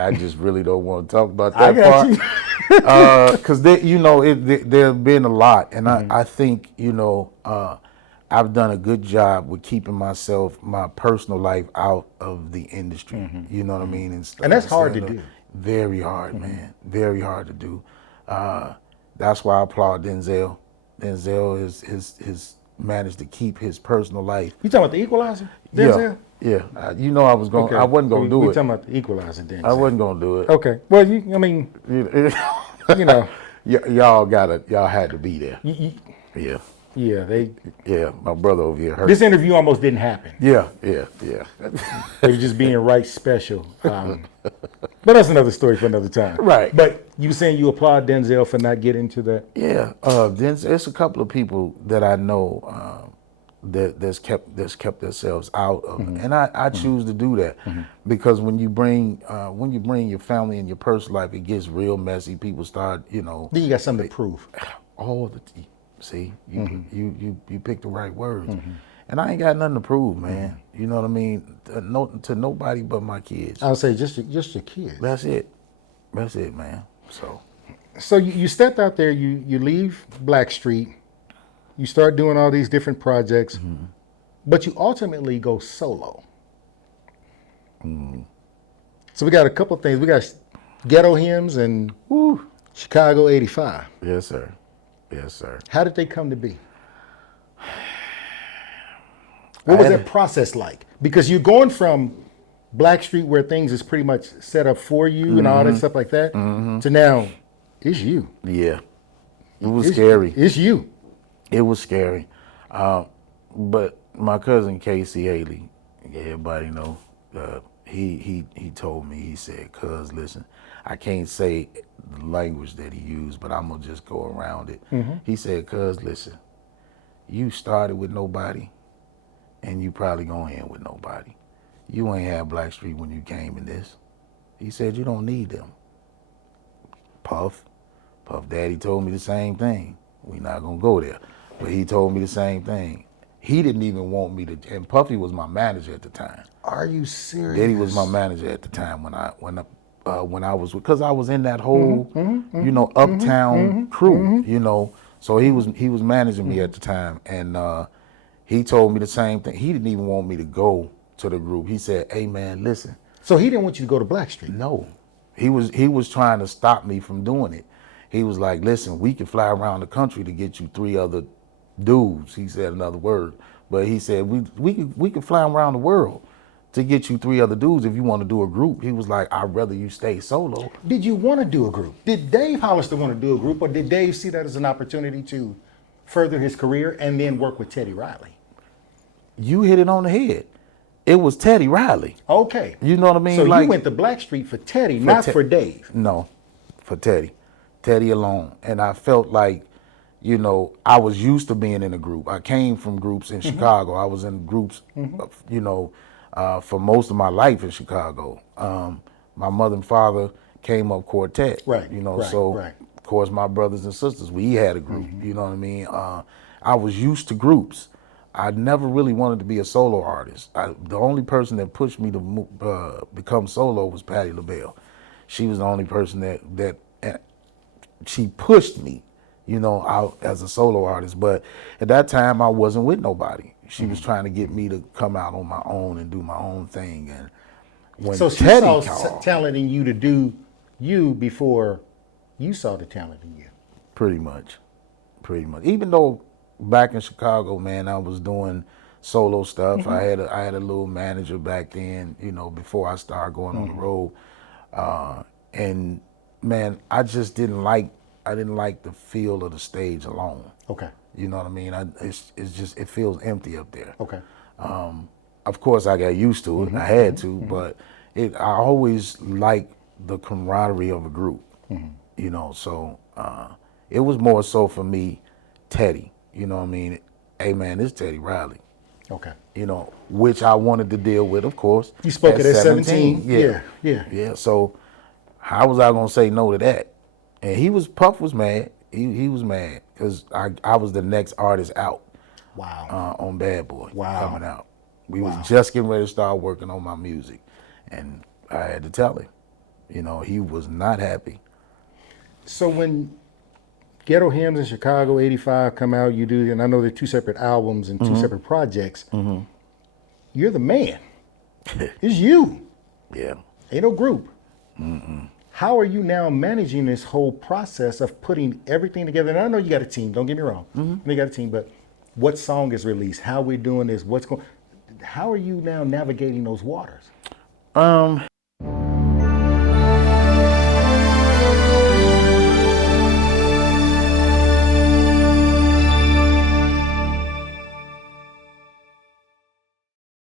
I just really don't want to talk about I that got part. you. Because there have been a lot, and I think I've done a good job with keeping my personal life out of the industry. You know what I mean? And that's hard to do. Very hard, man. Very hard to do. That's why I applaud Denzel. Denzel is managed to keep his personal life. You talking about the Equalizer, Yeah, Denzel? yeah. I was going. Okay. I wasn't gonna do we it. talking about the Equalizer, Denzel. I wasn't gonna do it. Okay. Well, I mean, you know, y'all had to be there. Yeah. Yeah, My brother over here hurt. this interview almost didn't happen. Yeah. They were just being right special. But that's another story for another time. Right. But you saying you applaud Denzel for not getting to that? Yeah. There's a couple of people that I know that's kept themselves out of, and I choose to do that because when you bring your family and your personal life, it gets real messy. People start, Then you got something to prove. all the see you picked the right words, and I ain't got nothing to prove, man. You know what I mean? To nobody but my kids. I would say just your kids. That's it, man. So you stepped out there. You leave Blackstreet. You start doing all these different projects, but you ultimately go solo. So we got a couple of things. We got Ghetto Hymns and Chicago '85. Yes, sir. How did they come to be? What was that process like? Because you're going from Blackstreet, where things is pretty much set up for you and all that stuff like that, to now it's you. Yeah, it was scary. It's you. It was scary, but my cousin Casey Haley, everybody know, he told me, he said, "Cuz, listen, I can't say the language that he used, but I'm gonna just go around it." He said, "Cuz, listen, you started with nobody, and you probably gonna end with nobody. You ain't had Blackstreet when you came in this." He said, "You don't need them." Puff Daddy told me the same thing. We not gonna go there, but he told me the same thing. He didn't even want me to, and Puffy was my manager at the time. Are you serious? Diddy was my manager at the time when I was, because I was in that whole uptown crew, so he was managing me at the time, and he told me the same thing. He didn't even want me to go to the group. He said, "Hey man, listen." So he didn't want you to go to Blackstreet? No, he was trying to stop me from doing it. He was like, "Listen, we can fly around the country to get you 3 other dudes." He said another word, but he said we could fly around the world to get you 3 other dudes if you want to do a group. He was like, "I'd rather you stay solo." Did you want to do a group? Did Dave Hollister want to do a group, or did Dave see that as an opportunity to further his career and then work with Teddy Riley? You hit it on the head. It was Teddy Riley. Okay. You know what I mean? So you went to Blackstreet for Teddy, not for Dave. No, for Teddy. Teddy alone. And I felt like, I was used to being in a group. I came from groups in Chicago. I was in groups, for most of my life in Chicago. My mother and father came up quartet. Right. Of course, my brothers and sisters, we had a group. You know what I mean? I was used to groups. I never really wanted to be a solo artist. The only person that pushed me to become solo was Patti LaBelle. She was the only person that she pushed me, out as a solo artist. But at that time, I wasn't with nobody. She was trying to get me to come out on my own and do my own thing. And when so she Teddy saw talent in you to do you before you saw the talent in you. Pretty much. Even though back in Chicago, man, I was doing solo stuff. I had a little manager back then, before I started going on the road. And man, I just didn't like the feel of the stage alone. Okay. You know what I mean? It feels empty up there. Okay. Of course, I got used to it. I had to, but I always liked the camaraderie of a group. So it was more so for me, Teddy. You know what I mean? Hey man, this is Teddy Riley. Okay. Which I wanted to deal with, of course. You spoke at 17. Yeah. So how was I gonna say no to that? And Puff was mad. He was mad because I was the next artist out. Wow. On Bad Boy. Wow. Coming out. We was just getting ready to start working on my music, and I had to tell him. You know, he was not happy. So when Ghetto Hymns in Chicago '85 come out, you do, and I know they're two separate albums and two separate projects. You're the man. It's you. Yeah. Ain't no group. How are you now managing this whole process of putting everything together? And I know you got a team. Don't get me wrong. You got a team, but what song is released? How we're doing this? What's going? How are you now navigating those waters?